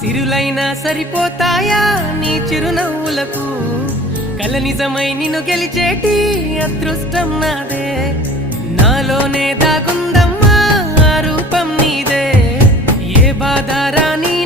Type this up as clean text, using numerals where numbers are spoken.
సిరులైనా సరిపోతాయా నీ చిరునవ్వులకు కల నిజమై నిన్ను గెలిచేటి అదృష్టం నాదే నాలోనే దాగుందమ్మా ఆ రూపం నీదే ఏ బాధ రాని